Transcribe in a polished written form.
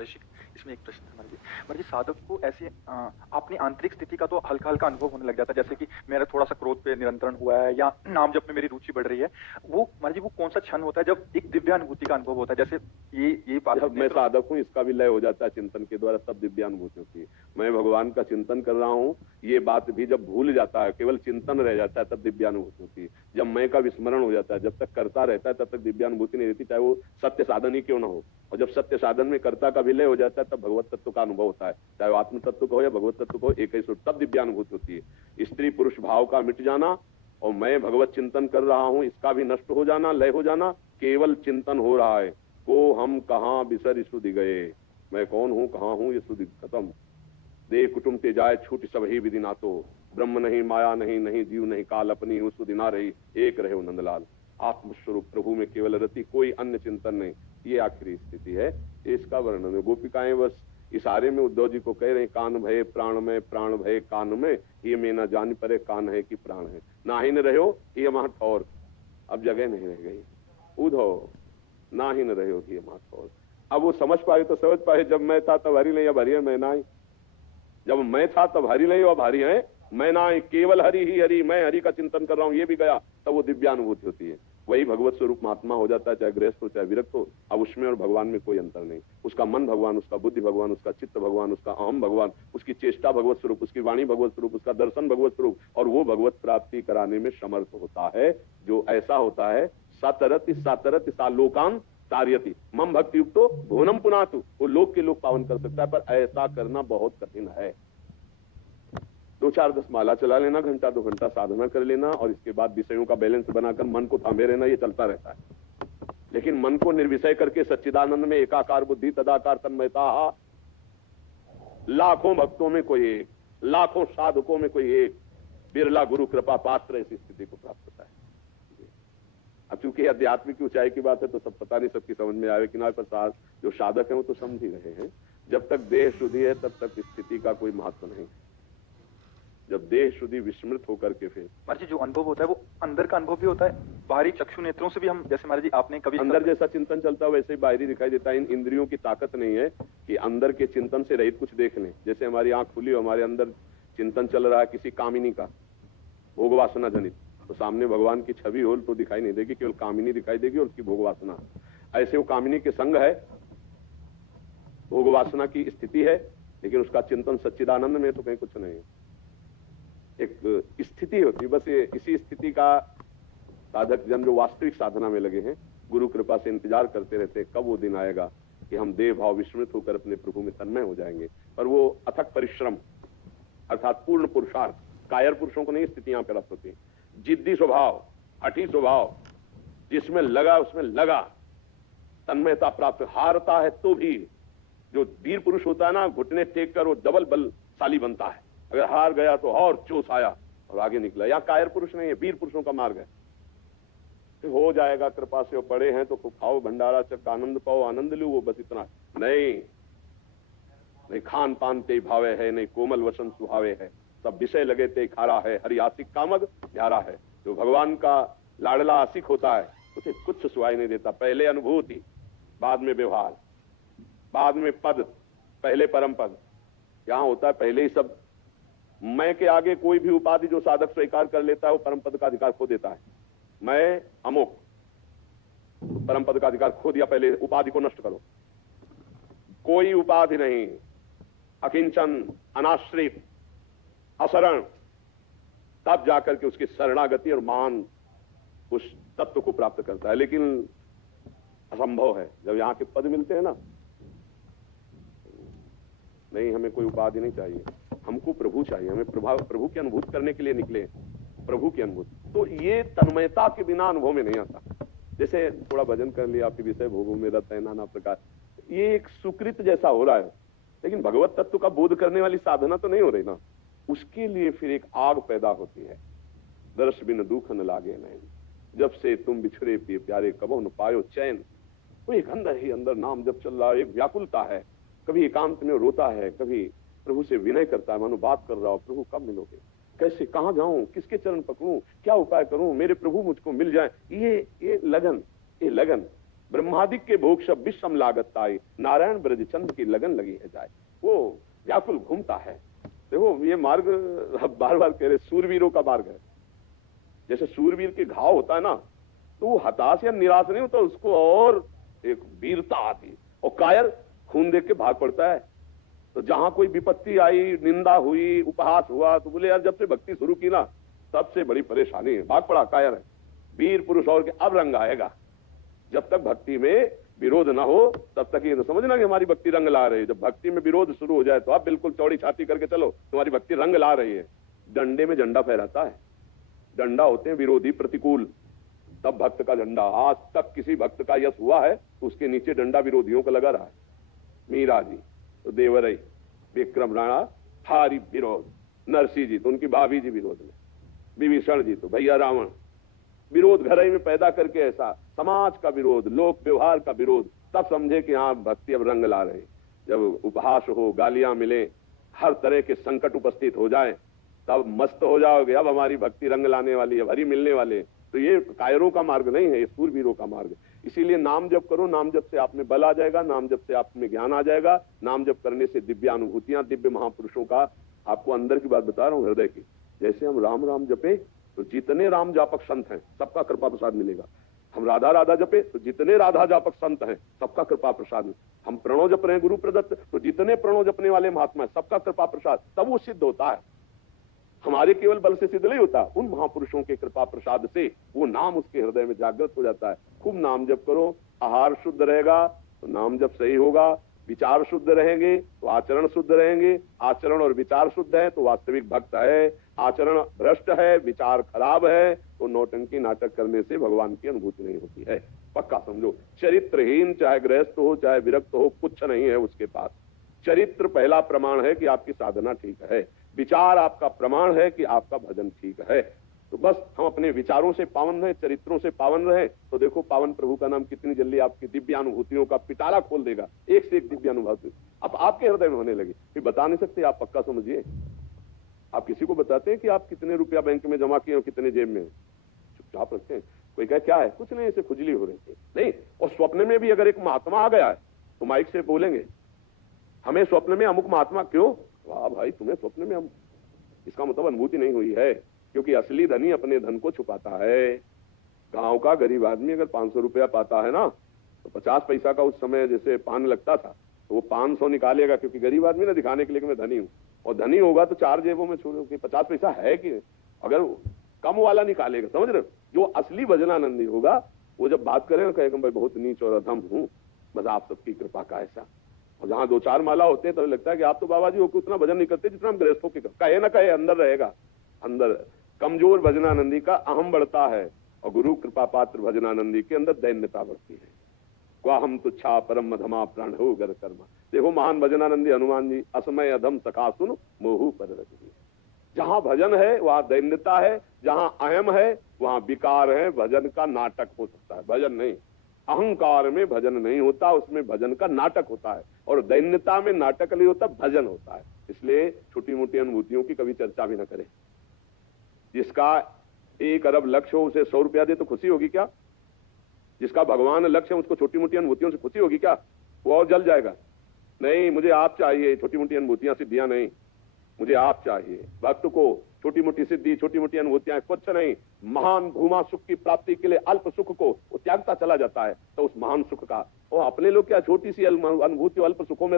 महर्षि, इसमें एक प्रश्न है महर्षि, साधक को ऐसे अपनी आंतरिक स्थिति का तो हल्का हल्का अनुभव होने लग जाता है, जैसे कि मेरा थोड़ा सा क्रोध पे नियंत्रण हुआ है या नाम जप में मेरी रुचि बढ़ रही है। वो महर्षि वो कौन सा क्षण होता है जब एक दिव्यानुभूति का अनुभव होता है? जैसे ये बात जब मैं साधक हूँ इसका भी लय हो जाता है चिंतन के द्वारा, तब दिव्यानुभूति होती है। मैं भगवान का चिंतन कर रहा हूँ, ये बात भी जब भूल जाता है, केवल चिंतन रह जाता है, तब दिव्यानुभूति होती है। जब मैं का विस्मरण हो जाता है, जब तक करता रहता है तब तक दिव्यानुभूति नहीं रहती, चाहे वो सत्य साधन ही क्यों ना हो। और जब सत्य साधन में कर्ता का विलय हो जाता है तब भगवत तत्व का अनुभव होता है, चाहे वो आत्म तत्व का हो या भगवत तत्व का हो, एक ही स्वरूप, तब दिव्यानुभूति होती है। स्त्री पुरुष भाव का मिट जाना और मैं भगवत चिंतन कर रहा हूं इसका भी नष्ट हो जाना, लय हो जाना, केवल चिंतन हो रहा है। को हम कहां बिसर सुधि गए, मैं कौन हूं कहां हूं ये सुधि खत्म। देह कुटुंब ते जाए छूट सब ही विधि ना, तो ब्रह्म नहीं माया नहीं, नहीं जीव नहीं काल, अपनी हूं सुधि ना रही, एक रहे हो नंदलाल। आत्मस्वरूप प्रभु में केवल रति, कोई अन्य चिंतन नहीं, ये आखिरी स्थिति है। इसका वर्णन है। गोपिकाएं बस इशारे में उद्धव जी को कह रहे, कान भय प्राण में, प्राण भय कान में, ये में न जान परे कान है कि प्राण है, ना ही न रहो ये वहां ठौर। अब जगह नहीं रह गई, उद्धव ना ही न रहो ये वहां ठौर। अब वो समझ पाए तो समझ पाए, जब मैं था तब हरि नहीं, अब हरि है मैं ना ही। जब मैं था तब हरि नहीं, अब हरि है मैं ना ही। केवल हरि ही हरि, मैं हरि का चिंतन कर रहा हूं, ये भी गया, तब वो दिव्यानुभूति होती है। वही भगवत स्वरूप महात्मा हो जाता है, चाहे गृहस्थ हो चाहे विरक्त हो। अब उसमें और भगवान में कोई अंतर नहीं। उसका मन भगवान, उसका बुद्धि भगवान, उसका चित्त भगवान, उसका अहम भगवान, उसकी चेष्टा भगवत स्वरूप, उसकी वाणी भगवत स्वरूप, उसका दर्शन भगवत स्वरूप, और वो भगवत प्राप्ति कराने में समर्थ होता है। जो ऐसा होता है, सातरति सातरति सा लोकान तार्यति मम भक्ति युक्तो भुवनम पुनातु, वो लोक के लोक पावन कर सकता है, पर ऐसा करना बहुत कठिन है। 2-4-10 माला चला लेना, घंटा 2 घंटा साधना कर लेना, और इसके बाद विषयों का बैलेंस बनाकर मन को थामे रहना, ये चलता रहता है। लेकिन मन को निर्विषय करके सच्चिदानंद में एकाकार बुद्धि तदाकार तन्मयता, लाखों भक्तों में कोई एक, लाखों साधकों में कोई एक बिरला गुरु कृपा पात्र ऐसी स्थिति को प्राप्त होता है। अब चूंकि अध्यात्म की ऊंचाई की बात है तो सब पता नहीं सबकी समझ में आवे कि ना, पर जो साधक है वो तो समझ ही रहे हैं। जब तक देह शुद्धि है तब तक स्थिति का कोई महत्व नहीं। जब देह शुद्धि विस्मृत होकर के फिर महाराज जी जो अनुभव होता है वो अंदर का अनुभव भी होता है, बाहरी चक्षु नेत्रों से भी हम, जैसे महाराज जी आपने कभी अंदर जैसा चिंतन चलता है वैसे ही बाहरी दिखाई देता है। इन इंद्रियों की ताकत नहीं है कि अंदर के चिंतन से रहित कुछ देख लें। जैसे हमारी आंख खुली हो, हमारे अंदर चिंतन चल रहा है किसी कामिनी का, भोग वासना जनित, तो सामने भगवान की छवि हो तो दिखाई नहीं देगी, केवल कामिनी दिखाई देगी और उसकी भोग वासना। ऐसे वो कामिनी के संग है, भोग वासना की स्थिति है, लेकिन उसका चिंतन सच्चिदानंद में तो कहीं कुछ नहीं है। एक स्थिति होती है, बस ये इसी स्थिति का साधक जन जो वास्तविक साधना में लगे हैं, गुरु कृपा से इंतजार करते रहते हैं कब वो दिन आएगा कि हम देह भाव विस्मृत होकर अपने प्रभु में तन्मय हो जाएंगे। पर वो अथक परिश्रम अर्थात पूर्ण पुरुषार्थ, कायर पुरुषों को नहीं स्थितियां प्राप्त होती। जिद्दी स्वभाव, हठी स्वभाव, जिसमें लगा उसमें लगा, तन्मयता प्राप्त, हारता है तो भी। जो वीर पुरुष होता है ना, घुटने टेक कर वो डबल बलशाली बनता है, अगर हार गया तो और जोश आया और आगे निकला। यहाँ कायर पुरुष नहीं है, वीर पुरुषों का मार्ग है। तो हो जाएगा कृपा से, वो पड़े हैं तो खाओ भंडारा चक आनंद पाओ, आनंद लो, वो बस इतना नहीं। नहीं खान पान ते भावे है, नहीं कोमल वसन सुहावे है, सब विषय लगे ते खारा है, हरि आशिक कामद प्यारा है। जो भगवान का लाडला आशिक होता है उसे कुछ सुहाई नहीं देता। पहले अनुभूति, बाद में व्यवहार, बाद में पद, पहले परम पद। यहाँ होता है पहले ही सब। मैं के आगे कोई भी उपाधि जो साधक स्वीकार कर लेता है वो परम पद का अधिकार खो देता है। मैं अमुक, परम पद का अधिकार खो दिया, पहले उपाधि को नष्ट करो। कोई उपाधि नहीं, अकिंचन, अनाश्रित, असरण, तब जाकर के उसकी शरणागति और मान उस तत्व को प्राप्त करता है। लेकिन असंभव है जब यहाँ के पद मिलते हैं ना। नहीं, हमें कोई उपाधि नहीं चाहिए, हमको प्रभु चाहिए। हमें प्रभु की अनुभूति करने के लिए निकले, प्रभु की अनुभूति। तो ये तन्मयता के बिना अनुभव में नहीं आता। जैसे थोड़ा भजन कर लिया, आपके विषय भोगों में रहता है नाना प्रकार, ये एक सुकृत जैसा हो रहा है, लेकिन भगवत तत्व का बोध करने वाली साधना तो नहीं हो रही ना। उसके लिए फिर एक आग पैदा होती है। दर्श बिन दुख न लागे नैन, जब से तुम बिछड़े प्रिय प्यारे कबो न पायो चैन। वो एक अंदर ही अंदर नाम जब चल रहा है, एक व्याकुलता है। कभी एकांत में रोता है, कभी प्रभु से विनय करता है, मानो बात कर रहा हो, प्रभु कब मिलोगे, कैसे, कहां जाऊं, किसके चरण पकड़ूं, क्या उपाय करूं, मेरे प्रभु मुझको मिल जाए। ये लगन, ये लगन ब्रह्मादिक के भोग सब विषम लागत ताई, नारायण ब्रज चंद्र की लगन लगी है जाए। वो व्याकुल घूमता है। देखो ये मार्ग बार बार कह रहे सूरवीरों का मार्ग है। जैसे सूरवीर के घाव होता है ना, तो वो हताश या निराश नहीं होता, उसको और एक वीरता आती है। और कायर खून देख के भाग पड़ता है। तो जहां कोई विपत्ति आई, निंदा हुई, उपहास हुआ, तो बोले यार जब से भक्ति शुरू की ना तब से बड़ी परेशानी है, भाग पड़ा, कायर है। वीर पुरुष और के अब रंग आएगा। जब तक भक्ति में विरोध ना हो तब तक ये तो समझना कि हमारी भक्ति रंग ला रही है। जब भक्ति में विरोध शुरू हो जाए तो आप बिल्कुल चौड़ी छाती करके चलो, तुम्हारी भक्ति रंग ला रही है। डंडे में झंडा फहराता है, डंडा होते हैं विरोधी प्रतिकूल, तब भक्त का झंडा। आज तक किसी भक्त का यश हुआ है तो उसके नीचे डंडा विरोधियों का लगा रहा है। मीरा जी तो देवरई, विक्रम राणा हारी विरोध, नरसिंह जी तो उनकी भाभी जी विरोध में, विभीषण जी तो भैया रावण विरोध घर ही में पैदा करके, ऐसा समाज का विरोध, लोक व्यवहार का विरोध, तब समझे कि हाँ भक्ति अब रंग ला रहे। जब उपहास हो, गालियां मिले, हर तरह के संकट उपस्थित हो जाए, तब मस्त हो जाओगे, अब हमारी भक्ति रंग लाने वाली है, भरी मिलने वाले। तो ये कायरों का मार्ग नहीं है, ये सूरवीरों का मार्ग है। इसीलिए नाम जप करो, नाम जप से आप में बल आ जाएगा, नाम जप से आप में ज्ञान आ जाएगा, नाम जप करने से दिव्यानुभूतियां, दिव्य महापुरुषों का, आपको अंदर की बात बता रहा हूं, हृदय की। जैसे हम राम राम जपे तो जितने राम जापक संत हैं सबका कृपा प्रसाद मिलेगा। हम राधा राधा जपे तो जितने राधा जापक संत हैं सबका कृपा प्रसाद। हम प्रणव जप रहे हैं गुरु प्रदत्त, तो जितने प्रणव जपने वाले महात्मा हैं सबका कृपा प्रसाद, तब वो सिद्ध होता है। हमारे केवल बल से सिद्ध नहीं होता, उन महापुरुषों के कृपा प्रसाद से वो नाम उसके हृदय में जागृत हो जाता है। खूब नाम जप करो, आहार शुद्ध रहेगा तो नाम जप सही होगा, विचार शुद्ध रहेंगे तो आचरण शुद्ध रहेंगे, आचरण और विचार शुद्ध है तो वास्तविक भक्त है, आचरण भ्रष्ट है, विचार खराब है तो नौटंकी नाटक करने से भगवान की अनुभूति नहीं होती है। पक्का समझो, चरित्रहीन चाहे गृहस्थ हो चाहे विरक्त हो, कुछ नहीं है उसके पास। चरित्र पहला प्रमाण है कि आपकी साधना ठीक है, विचार आपका प्रमाण है कि आपका भजन ठीक है। तो बस हम अपने विचारों से पावन रहे, चरित्रों से पावन रहे, तो देखो पावन प्रभु का नाम कितनी जल्दी आपकी दिव्यानुभूतियों का पिटारा खोल देगा। एक से एक दिव्यानुभूति अब आपके हृदय में होने लगी। फिर बता नहीं सकते आप, पक्का समझिए। आप किसी को बताते हैं कि आप कितने रुपया बैंक में जमा किए हो, कितने जेब में, चुपचाप रखते हैं। कोई कहे क्या है, कुछ नहीं, ऐसे खुजली हो रही थी, नहीं। और स्वप्न में भी अगर एक महात्मा आ गया है तो माइक से बोलेंगे, हमें स्वप्न में अमुक महात्मा, क्यों? वाह भाई, तुम्हें स्वप्न में हम, इसका मतलब अनुभूति नहीं हुई है, क्योंकि असली धनी अपने धन को छुपाता है। गांव का गरीब आदमी अगर 500 रुपया पाता है ना, तो 50 पैसा का उस समय जैसे पान लगता था, तो वो 500 निकालेगा, क्योंकि गरीब आदमी ना दिखाने के लिए कि मैं धनी हूं। और धनी होगा तो 4 जेबों में छोड़ो कि 50 पैसा है कि, अगर कम वाला निकालेगा, समझ रहे हो? जो असली भजनानंदी होगा वो जब बात करेगा कहेगा भाई बहुत नीच और अधम हूं, बस आप सबकी कृपा का ऐसा। और जहां 2-4 माला होते हैं तो लगता है कि आप तो बाबा जी होकर उतना भजन नहीं करते जितना हम गृहस्थों के कहे ना कहे, अंदर रहेगा। अंदर कमजोर भजनानंदी का अहम बढ़ता है और गुरु कृपा पात्र भजनानंदी के अंदर दैन्यता बढ़ती है। क्वाहम तुच्छा परम मधमा प्राण हो गर कर्मा। देखो महान भजनानंदी हनुमान जी, असमय अधम सखा सुन मोहू पर रखी। जहां भजन है वहां दैन्यता है, जहां अहम है वहां विकार है। भजन का नाटक हो सकता है, भजन नहीं। अहंकार में भजन नहीं होता, उसमें भजन का नाटक होता है। और दैन्यता में नाटक नहीं होता, भजन होता है। इसलिए छोटी मोटी अनुभूतियों की कभी चर्चा भी ना करें। जिसका 1 अरब लक्ष्य हो उसे 100 रुपया दे तो खुशी होगी क्या? जिसका भगवान लक्ष्य है उसको छोटी मोटी अनुभूतियों से खुशी होगी क्या? वो और जल जाएगा। नहीं, मुझे आप चाहिए, छोटी मोटी अनुभूतियां सिद्धियां नहीं, मुझे आप चाहिए। भक्त को छोटी मोटी सिद्धि, छोटी मोटी अनुभूतियां कुछ नहीं। महान भूमा सुख की प्राप्ति के लिए अल्प सुख को वो त्यागता चला जाता है, तो उस महान सुख का वो अपने लोग क्या छोटी सी अनुभूति अल्प सुखों में